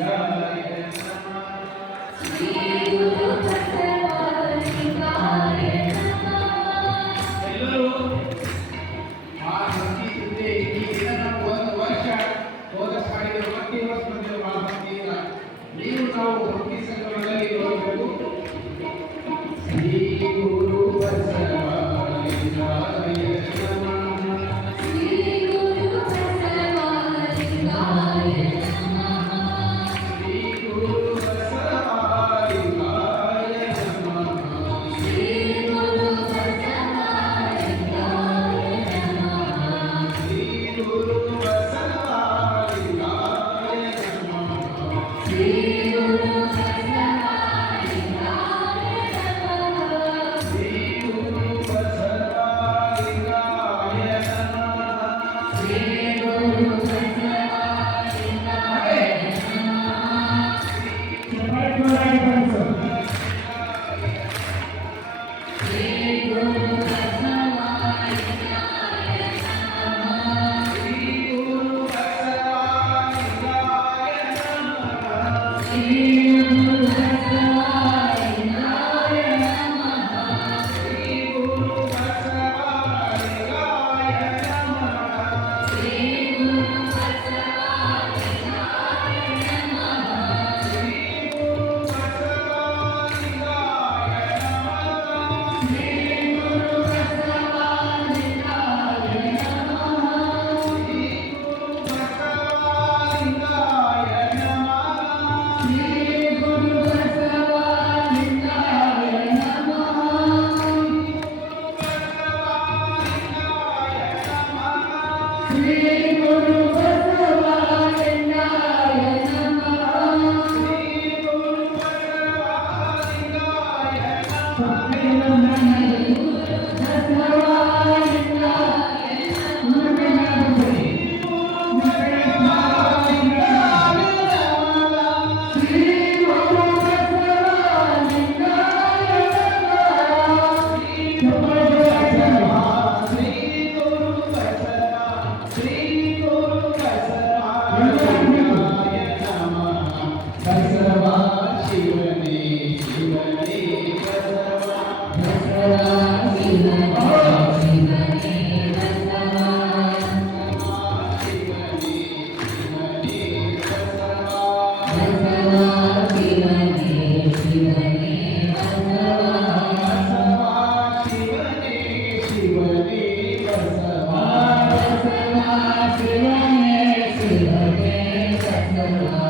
Thank you. Thank you.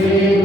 see.